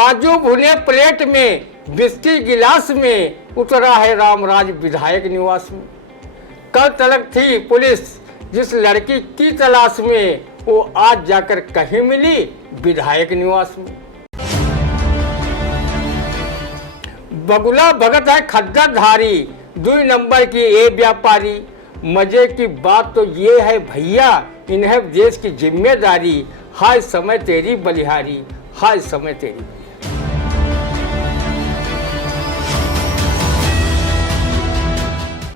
काजू भुने प्लेट में, बिस्की गिलास में, उतरा है रामराज विधायक निवास में। कल तलक थी पुलिस जिस लड़की की तलाश में, वो आज जाकर कहीं मिली विधायक निवास में। बगुला भगत है खद्दरधारी, 2 नंबर की ए व्यापारी। मजे की बात तो ये है भैया, इन्हें देश की जिम्मेदारी। हाय समय तेरी बलिहारी, हाय समय तेरी।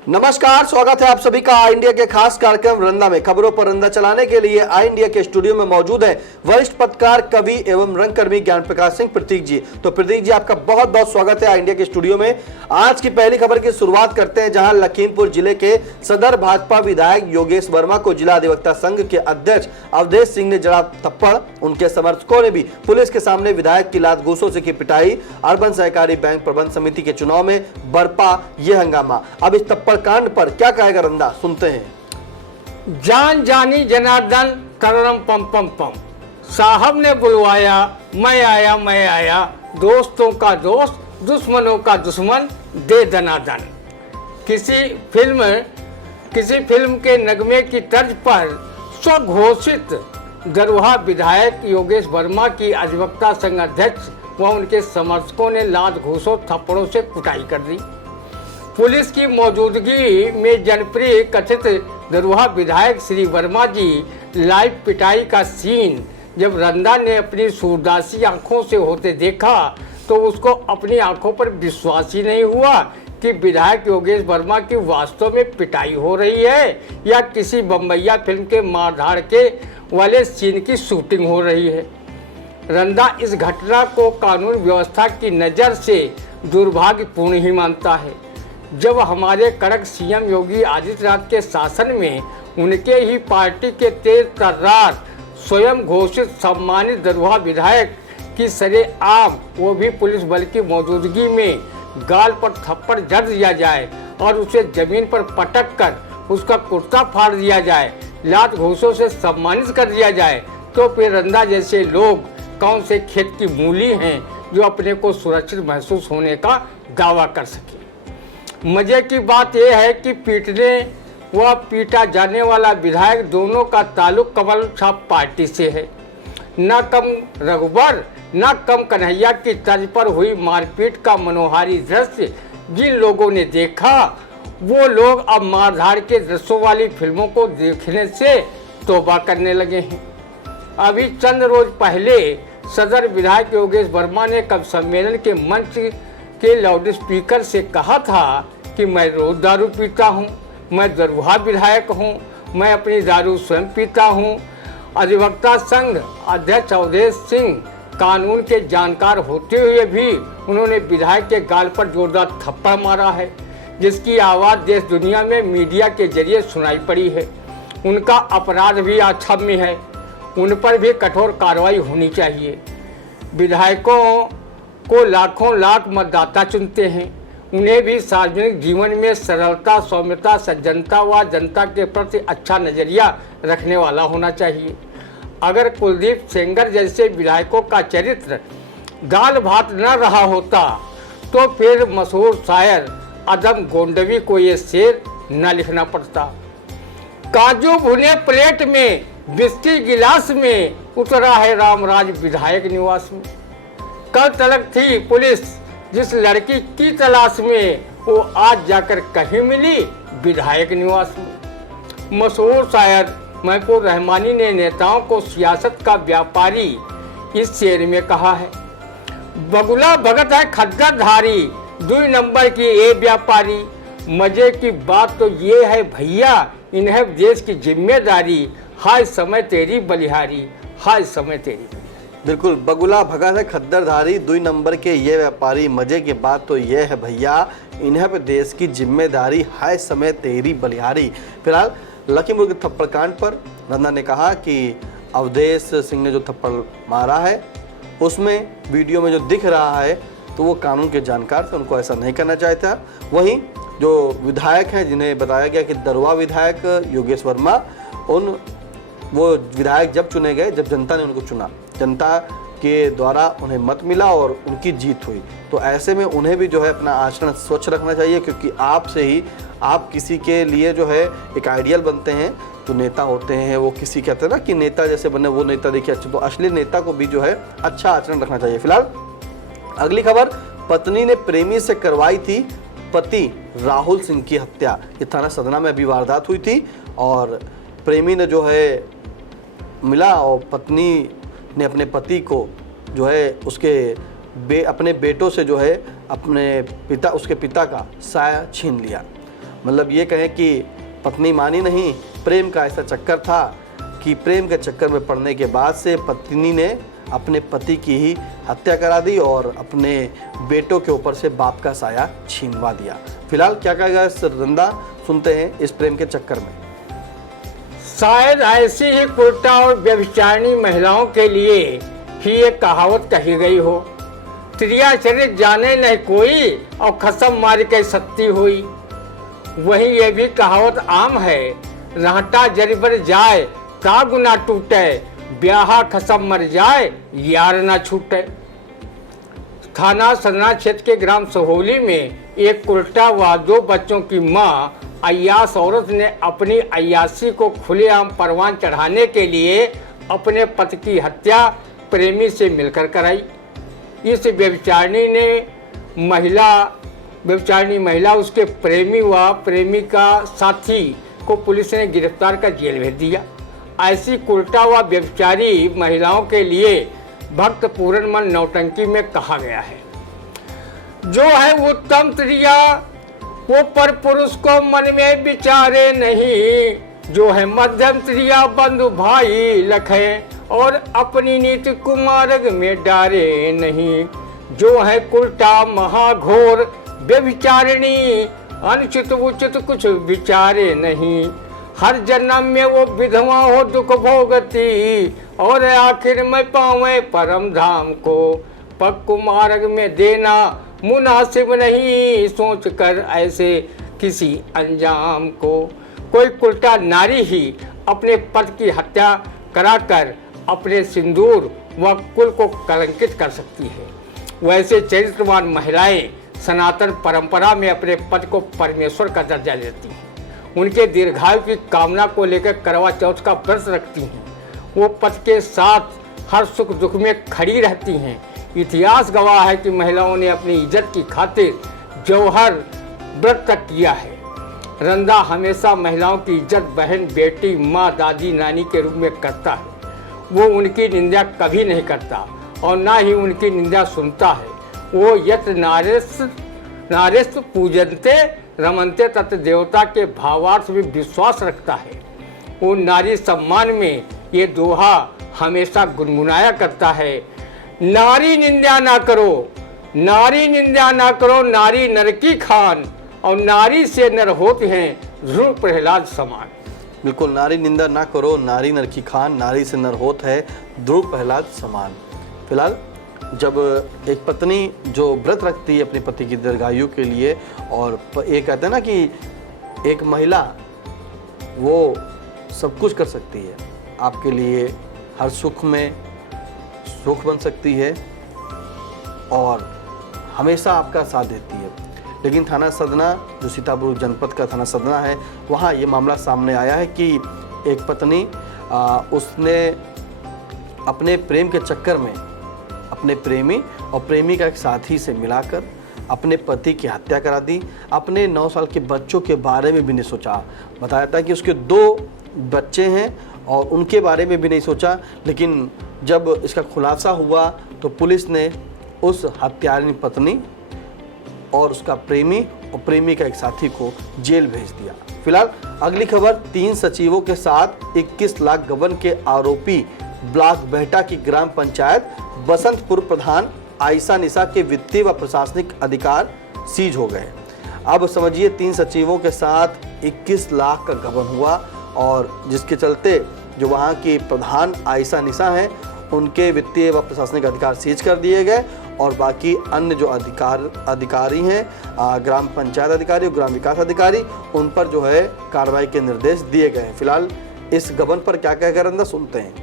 नमस्कार, स्वागत है आप सभी का आई इंडिया के खास कार्यक्रम रंदा में। खबरों पर रंदा चलाने के लिए आई इंडिया के स्टूडियो में मौजूद है वरिष्ठ पत्रकार, कवि एवं रंगकर्मी ज्ञान प्रकाश सिंह प्रतीक जी। तो प्रतीक जी, आपका बहुत बहुत स्वागत है आई इंडिया के स्टूडियो में। आज की पहली खबर की शुरुआत करते हैं, जहां लखीमपुर जिले के सदर भाजपा विधायक योगेश वर्मा को जिला अधिवक्ता संघ के अध्यक्ष अवधेश सिंह ने जड़ा थप्पड़। उनके समर्थकों ने भी पुलिस के सामने विधायक की लात घूंसों से की पिटाई। अर्बन सहकारी बैंक प्रबंध समिति के चुनाव में बरपा ये हंगामा। अब इस थप्पड़ कांड पर क्या कहेगा रंदा, सुनते हैं। जान जानी जनार्दन करम पम पम पम, साहब ने बुलवाया मैं आया, दोस्तों का दोस्त दुश्मनों का दुश्मन दे दनादन। किसी फिल्म के नगमे की तर्ज पर स्वघोषित दरुहा विधायक योगेश वर्मा की अधिवक्ता संघ अध्यक्ष व उनके समर्थकों ने लात घूंसों थप्पड़ों से कुटाई कर दी। पुलिस की मौजूदगी में जनप्रिय कथित दरुहा विधायक श्री वर्मा जी लाइव पिटाई का सीन जब रंदा ने अपनी सूरदासी आंखों से होते देखा तो उसको अपनी आंखों पर विश्वास ही नहीं हुआ कि विधायक योगेश वर्मा की वास्तव में पिटाई हो रही है या किसी बम्बैया फिल्म के मारधाड़ के वाले सीन की शूटिंग हो रही है। रंदा इस घटना को कानून व्यवस्था की नज़र से दुर्भाग्यपूर्ण ही मानता है। जब हमारे कड़क सीएम योगी आदित्यनाथ के शासन में उनके ही पार्टी के तेज तर्रार स्वयं घोषित सम्मानित दरुहा विधायक की सरेआम, वो भी पुलिस बल की मौजूदगी में, गाल पर थप्पड़ जड़ दिया जाए और उसे जमीन पर पटक कर उसका कुर्ता फाड़ दिया जाए, लात घूंसों से सम्मानित कर दिया जाए, तो फिर रंदा जैसे लोग कौन से खेत की मूली हैं जो अपने को सुरक्षित महसूस होने का दावा कर सके। मजे की बात यह है कि पीटने व पीटा जाने वाला विधायक दोनों का ताल्लुक कमल छाप पार्टी से है। न कम रघुबर न कम कन्हैया की तर्ज पर हुई मारपीट का मनोहारी दृश्य जिन लोगों ने देखा, वो लोग अब मारधाड़ के दृश्यों वाली फिल्मों को देखने से तौबा करने लगे हैं। अभी चंद रोज पहले सदर विधायक योगेश वर्मा ने कब सम्मेलन के मंच के लाउड स्पीकर से कहा था कि मैं रोज दारू पीता हूँ, मैं दरुहा विधायक हूँ, मैं अपनी दारू स्वयं पीता हूँ। अधिवक्ता संघ अध्यक्ष अवधेश सिंह कानून के जानकार होते हुए भी उन्होंने विधायक के गाल पर जोरदार थप्पड़ मारा है, जिसकी आवाज़ देश दुनिया में मीडिया के जरिए सुनाई पड़ी है। उनका अपराध भी अक्षम्य है, उन पर भी कठोर कार्रवाई होनी चाहिए। विधायकों को लाखों लाख मतदाता चुनते हैं, उन्हें भी सार्वजनिक जीवन में सरलता, सौम्यता, सज्जनता व जनता के प्रति अच्छा नजरिया रखने वाला होना चाहिए। अगर कुलदीप सेंगर जैसे विधायकों का चरित्र दाल भात न रहा होता तो फिर मशहूर शायर अदम गोंडवी को ये शेर न लिखना पड़ता। काजू भुने प्लेट में, बिस्की गिलास में, उतरा है रामराज विधायक निवास में। कल तलक थी पुलिस जिस लड़की की तलाश में, वो आज जाकर कहीं मिली विधायक निवास में। मशहूर शायर महफूज रहमानी ने नेताओं को सियासत का व्यापारी इस शेर में कहा है। बगुला भगत है खद्दरधारी, 2 नंबर की ए व्यापारी। मजे की बात तो ये है भैया, इन्हें देश की जिम्मेदारी। हाय समय तेरी बलिहारी, हाय समय तेरी। बिल्कुल, बगुला भगत है खद्दरधारी, 2 नंबर के ये व्यापारी। मजे की बात तो ये है भैया, इन्हें पे देश की जिम्मेदारी। हाय समय तेरी बलिहारी। फिलहाल लखीमपुर के थप्पड़ कांड पर रंदा ने कहा कि अवधेश सिंह ने जो थप्पड़ मारा है उसमें वीडियो में जो दिख रहा है तो वो कानून के जानकार थे, उनको ऐसा नहीं करना चाहिए था। वहीं जो विधायक हैं जिन्हें बताया गया कि दरुहा विधायक योगेश वर्मा, वो विधायक जब चुने गए जब जनता ने उनको चुना, जनता के द्वारा उन्हें मत मिला और उनकी जीत हुई। तो ऐसे में उन्हें भी जो है अपना आचरण स्वच्छ रखना चाहिए, क्योंकि आपसे ही आप किसी के लिए जो है एक आइडियल बनते हैं। तो नेता होते हैं वो किसी कहते हैं ना कि नेता जैसे बने वो नेता देखिए अच्छा, तो असली नेता को भी जो है अच्छा आचरण रखना चाहिए। फिलहाल अगली खबर, पत्नी ने प्रेमी से करवाई थी पति राहुल सिंह की हत्या। ये थाना सदना में अभी वारदात हुई थी और प्रेमी ने जो है मिला और पत्नी ने अपने पति को जो है अपने बेटों से जो है उसके पिता का साया छीन लिया। मतलब ये कहें कि पत्नी मानी नहीं, प्रेम का ऐसा चक्कर था कि प्रेम के चक्कर में पड़ने के बाद से पत्नी ने अपने पति की ही हत्या करा दी और अपने बेटों के ऊपर से बाप का साया छीनवा दिया। फिलहाल क्या कहेगा इस रंदा, सुनते हैं इस प्रेम के चक्कर में। शायद ऐसी ही कुर्ता और व्यभिचारिणी महिलाओं के लिए ही एक कहावत कही गई हो, त्रिया चरित जाने नहीं कोई और खसम मार के सत्ती हुई। वहीं ये भी कहावत आम है, रहता जरिबर जाए का गुना टूटे, ब्याहा खसम मर जाए यार ना छूटे। थाना सदना क्षेत्र के ग्राम सहोली में एक कुर्ता व 2 बच्चों की मां अय्यास औरत ने अपनी अय्यासी को खुलेआम परवान चढ़ाने के लिए अपने पति की हत्या प्रेमी से मिलकर कराई। इस व्यभिचारिणी महिला उसके प्रेमी व प्रेमिका साथी को पुलिस ने गिरफ्तार कर जेल भेज दिया। ऐसी कुर्ता व व्यभिचारी महिलाओं के लिए भक्त पूर्ण मन नौटंकी में कहा गया है। जो है उत्तम त्रिया वो पर पुरुष को मन में विचारे नहीं, जो है मध्यम त्रिया बंधु भाई लखे और अपनी नीति कुमार्ग में डारे नहीं। जो है कुर्ता महाघोर व्यभिचारिणी अनुचित उचित कुछ विचारे नहीं। हर जन्म में वो विधवा हो दुख भोगती और आखिर में पावे परम धाम को। पक्कु मार्ग में देना मुनासिब नहीं, सोच कर ऐसे किसी अंजाम को। कोई कुर्ता नारी ही अपने पति की हत्या कराकर अपने सिंदूर व कुल को कलंकित कर सकती है। वैसे चरित्रवान महिलाएं सनातन परंपरा में अपने पति को परमेश्वर का दर्जा देती हैं। उनके दीर्घायु की कामना को लेकर करवा चौथ का व्रत रखती हैं। वो पति के साथ हर सुख दुख में खड़ी रहती हैं। इतिहास गवाह है कि महिलाओं ने अपनी इज्जत की खातिर जौहर व्रत तक किया है। रंदा हमेशा महिलाओं की इज्जत बहन, बेटी, माँ, दादी, नानी के रूप में करता है। वो उनकी निंदा कभी नहीं करता और ना ही उनकी निंदा सुनता है। वो यत नारेस्त पूजनते रमनते तत् देवता के भावार्थ में विश्वास रखता है। वो नारी सम्मान में ये दोहा हमेशा गुनगुनाया करता है, नारी निंदा ना करो, नारी निंदा ना करो, नारी नर की खान और नारी से नर होते हैं ध्रुव प्रहलाद समान। बिल्कुल, नारी निंदा ना करो, नारी नर की खान, नारी से नर होत है ध्रुव प्रहलाद समान। फिलहाल जब एक पत्नी जो व्रत रखती है अपने पति की दीर्घायु के लिए, और ये कहते हैं ना कि एक महिला वो सब कुछ कर सकती है आपके लिए, हर सुख में सुख बन सकती है और हमेशा आपका साथ देती है। लेकिन थाना सदना, जो सीतापुर जनपद का थाना सदना है, वहाँ ये मामला सामने आया है कि एक पत्नी उसने अपने प्रेम के चक्कर में अपने प्रेमी और प्रेमी का एक साथी से मिलाकर अपने पति की हत्या करा दी। अपने 9 साल के बच्चों के बारे में भी नहीं सोचा। बताया था कि उसके 2 बच्चे हैं और उनके बारे में भी नहीं सोचा। लेकिन जब इसका खुलासा हुआ तो पुलिस ने उस हत्यारिणी पत्नी और उसका प्रेमी और प्रेमी का एक साथी को जेल भेज दिया। फिलहाल अगली खबर, 3 सचिवों के साथ 21 लाख गबन के आरोपी ब्लॉक बेहटा की ग्राम पंचायत बसंतपुर प्रधान आयशा निशा के वित्तीय व प्रशासनिक अधिकार सीज हो गए। अब समझिए 3 सचिवों के साथ 21 लाख का गबन हुआ और जिसके चलते जो वहाँ की प्रधान आयशा निशा हैं उनके वित्तीय व प्रशासनिक अधिकार सीज कर दिए गए और बाकी अन्य जो अधिकारी हैं, ग्राम पंचायत अधिकारी और ग्राम विकास अधिकारी, उन पर जो है कार्रवाई के निर्देश दिए गए हैं। फिलहाल इस गबन पर क्या कह रहे हैं सुनते हैं।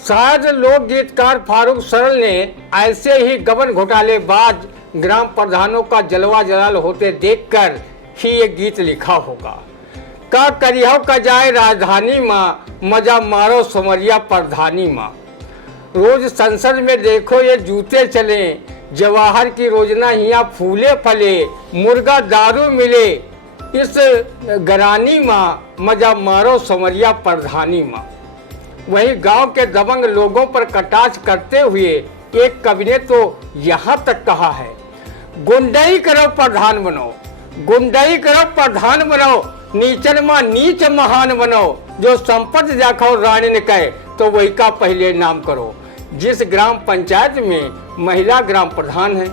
शायद लोक गीतकार फारूक सरल ने ऐसे ही गबन घोटालेबाज ग्राम प्रधानों का जलवा जलाल होते देखकर ही ये गीत लिखा होगा। का करियो का जाए राजधानी माँ, मजा मारो समरिया प्रधानी माँ। रोज संसद में देखो ये जूते चले, जवाहर की रोजना यहाँ फूले फले, मुर्गा दारू मिले इस गरानी माँ, मजा मारो समरिया प्रधानी माँ। वहीं गांव के दबंग लोगों पर कटाक्ष करते हुए एक कवि ने तो यहाँ तक कहा है, गुंडई करो प्रधान बनो, गुंडई करो प्रधान बनो, नीचन माँ नीच महान बनो, जो संपत्ति देखो रानी ने कहे तो वही का पहले नाम करो। जिस ग्राम पंचायत में महिला ग्राम प्रधान है,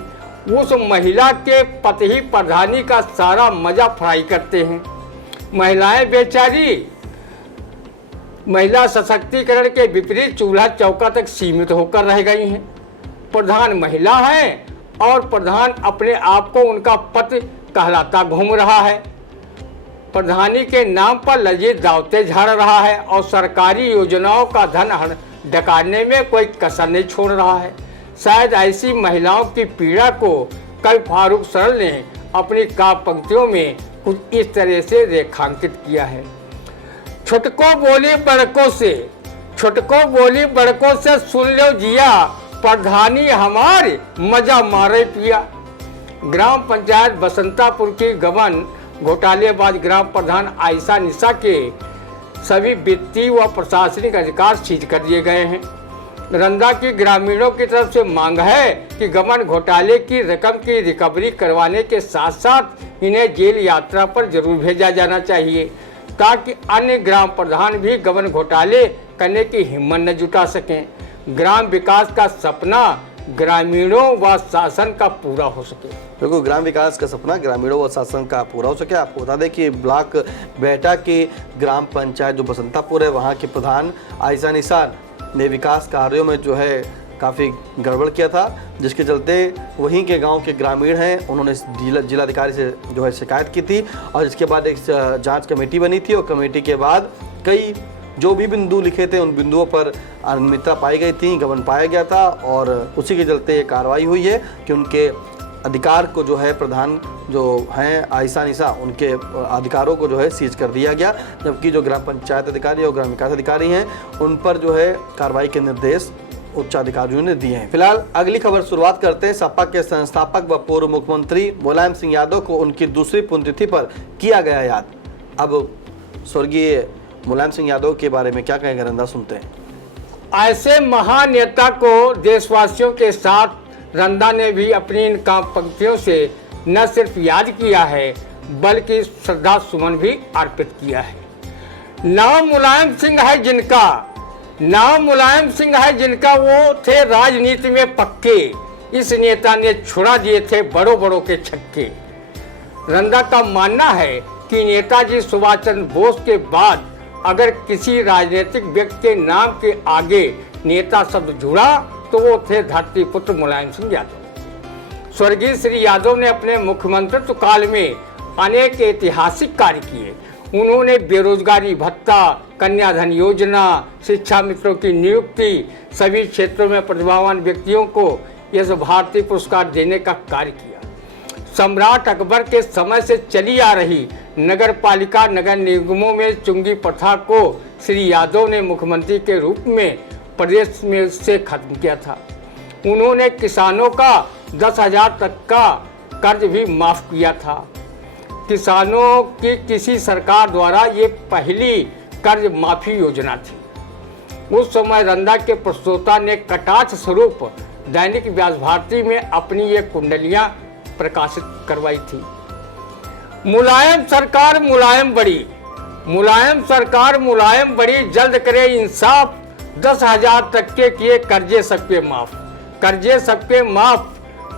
उस महिला के पति ही प्रधानी का सारा मजा फ्राई करते हैं। महिलाएं बेचारी महिला सशक्तिकरण के विपरीत चूल्हा चौका तक सीमित होकर रह गई हैं। प्रधान महिला है और प्रधान अपने आप को उनका पति कहलाता घूम रहा है। प्रधानी के नाम पर लजीज दावते झाड़ रहा है और सरकारी योजनाओं का धन डकाने में कोई कसर नहीं छोड़ रहा है। शायद ऐसी महिलाओं की पीड़ा को कल फारूक सरल ने अपनी काव्य पंक्तियों में कुछ इस तरह से रेखांकित किया है। छुटको बोली बड़कों से, छुटको बोली बड़कों से सुन लो जिया, प्रधानी हमारे मजा मारे पिया। ग्राम पंचायत बसंतापुर की गबन घोटालेबाज ग्राम प्रधान आयशा निशा के सभी वित्तीय व प्रशासनिक अधिकार सीज कर दिए गए हैं। रंदा की ग्रामीणों की तरफ से मांग है कि गबन घोटाले की रकम की रिकवरी करवाने के साथ साथ इन्हें जेल यात्रा पर जरूर भेजा जाना चाहिए, ताकि अन्य ग्राम प्रधान भी गबन घोटाले करने की हिम्मत न जुटा सकें। ग्राम विकास का सपना ग्रामीणों व शासन का पूरा हो सके। बिल्कुल, ग्राम विकास का सपना ग्रामीणों व शासन का पूरा हो सके। आपको बता दें कि ब्लॉक बेहटा की ग्राम पंचायत जो बसंतापुर है, वहाँ के प्रधान आयशा निशा ने विकास कार्यों में जो है काफ़ी गड़बड़ किया था, जिसके चलते वहीं के गांव के ग्रामीण हैं, उन्होंने जिलाधिकारी से जो है शिकायत की थी और इसके बाद एक जांच कमेटी बनी थी और कमेटी के बाद कई जो भी बिंदु लिखे थे उन बिंदुओं पर अनियमितता पाई गई थी, गबन पाया गया था और उसी के चलते ये कार्रवाई हुई है कि उनके अधिकार को जो है प्रधान जो हैं आयशा निशा, उनके अधिकारों को जो है सीज कर दिया गया, जबकि जो ग्राम पंचायत अधिकारी और ग्राम विकास अधिकारी हैं उन पर जो है कार्रवाई के निर्देश उच्च अधिकारियों ने दिए हैं। फिलहाल अगली खबर शुरुआत करते हैं। सपा के संस्थापक व पूर्व मुख्यमंत्री मुलायम सिंह यादव को उनकी दूसरी पुण्यतिथि पर किया गया याद। अब स्वर्गीय मुलायम सिंह यादव के बारे में क्या कहेंगे, रंदा सुनते हैं। ऐसे महान नेता को देशवासियों के साथ रंदा ने भी अपनी इन काव्य पंक्तियों से न सिर्फ याद किया है बल्कि श्रद्धा सुमन भी अर्पित किया है। नाम मुलायम सिंह है जिनका, नाम मुलायम सिंह है जिनका, वो थे राजनीति में पक्के, इस नेता ने छुड़ा दिए थे बड़ों बड़ों के छक्के। रंदा का मानना है कि नेताजी सुभाष चंद्र बोस के बाद अगर किसी राजनीतिक व्यक्ति के नाम के आगे नेता शब्द जुड़ा तो वो थे धरतीपुत्र मुलायम सिंह यादव। स्वर्गीय श्री यादव ने अपने मुख्यमंत्रित्व काल में अनेक ऐतिहासिक कार्य किए। उन्होंने बेरोजगारी भत्ता, कन्याधन योजना, शिक्षा मित्रों की नियुक्ति, सभी क्षेत्रों में प्रतिभावान व्यक्तियों को यश भारती पुरस्कार देने का कार्य किया। सम्राट अकबर के समय से चली आ रही नगर पालिका नगर निगमों में चुंगी प्रथा को श्री यादव ने मुख्यमंत्री के रूप में प्रदेश में से खत्म किया था। उन्होंने किसानों का 10,000 तक का कर्ज भी माफ किया था। किसानों की किसी सरकार द्वारा ये पहली कर्ज माफी योजना थी। उस समय रंदा के प्रस्तोता ने कटाक्ष स्वरूप दैनिक व्यास भारती में अपनी ये कुंडलियां प्रकाशित करवाई थी। मुलायम सरकार मुलायम बड़ी, मुलायम सरकार मुलायम बड़ी, जल्द करे इंसाफ, 10,000 तक के किए कर्जे सबके माफ, कर्जे सबके माफ,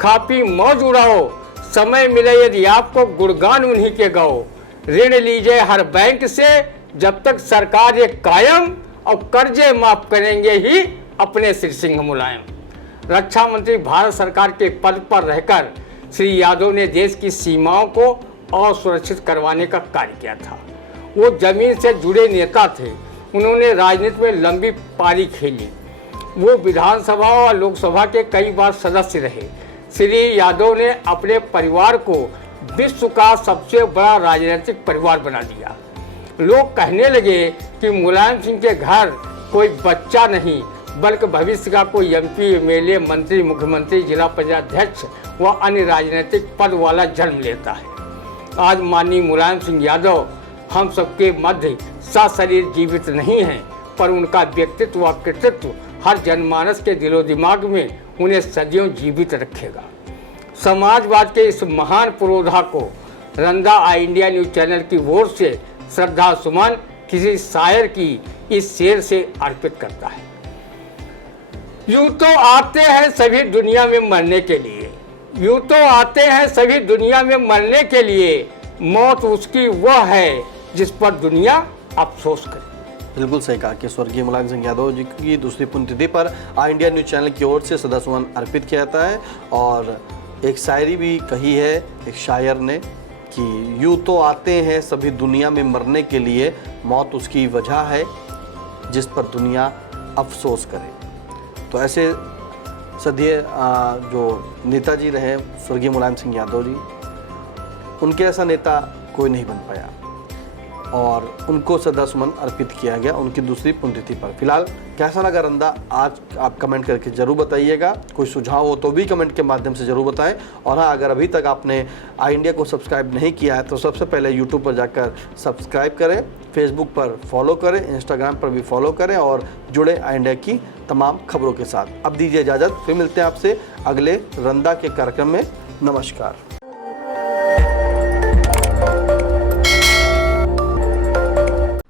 खापी मौज उड़ाओ, समय मिले यदि आपको गुणगान उन्हीं के गाओ, ऋण लीजिए हर बैंक से जब तक सरकार ये कायम, और कर्जे माफ करेंगे ही अपने श्री सिंह मुलायम। रक्षा मंत्री भारत सरकार के पद पर रहकर श्री यादव ने देश की सीमाओं को और सुरक्षित करवाने का कार्य किया था। वो जमीन से जुड़े नेता थे। उन्होंने राजनीति में लंबी पारी खेली। वो विधानसभा और लोकसभा के कई बार सदस्य रहे। श्री यादव ने अपने परिवार को विश्व का सबसे बड़ा राजनीतिक परिवार बना दिया। लोग कहने लगे कि मुलायम सिंह के घर कोई बच्चा नहीं बल्कि भविष्य का कोई एमपी, एमएलए, मंत्री, मुख्यमंत्री, जिला पंचायत व अन्य राजनीतिक पद वाला जन्म लेता है। आज माननीय मुलायम सिंह यादव हम सबके मध्य सशरीर जीवित नहीं हैं, पर उनका व्यक्तित्व व कृतित्व हर जनमानस के दिलो दिमाग में उन्हें सदियों जीवित रखेगा। समाजवाद के इस महान पुरोधा को रंदा आई इंडिया न्यूज चैनल की ओर से श्रद्धा सुमन किसी शायर की इस शेर से अर्पित करता है। यूं तो आते हैं सभी दुनिया में मरने के लिए, यूं तो आते हैं सभी दुनिया में मरने के लिए, मौत उसकी वह है जिस पर दुनिया अफसोस करे। बिल्कुल सही कहा कि स्वर्गीय मुलायम सिंह यादव जी की दूसरी पुण्यतिथि पर आई इंडिया न्यूज चैनल की ओर से श्रद्धासुमन अर्पित किया जाता है। और एक शायरी भी कही है एक शायर ने कि यूँ तो आते हैं सभी दुनिया में मरने के लिए, मौत उसकी वजह है जिस पर दुनिया अफसोस करे। तो ऐसे सदिए जो नेताजी रहे स्वर्गीय मुलायम सिंह यादव जी, उनके ऐसा नेता कोई नहीं बन पाया और उनको श्रद्धासुमन अर्पित किया गया उनकी दूसरी पुण्यतिथि पर। फिलहाल कैसा लगा रंदा आज आप कमेंट करके ज़रूर बताइएगा। कोई सुझाव हो तो भी कमेंट के माध्यम से ज़रूर बताएं। और हाँ, अगर अभी तक आपने आई इंडिया को सब्सक्राइब नहीं किया है तो सबसे पहले यूट्यूब पर जाकर सब्सक्राइब करें, फेसबुक पर फॉलो करें, इंस्टाग्राम पर भी फॉलो करें और जुड़े आई इंडिया की तमाम खबरों के साथ। अब दीजिए इजाज़त, फिर मिलते हैं आपसे अगले रंदा के कार्यक्रम में। नमस्कार।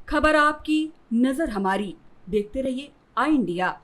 खबर आपकी, नजर हमारी। देखते रहिए आई इंडिया।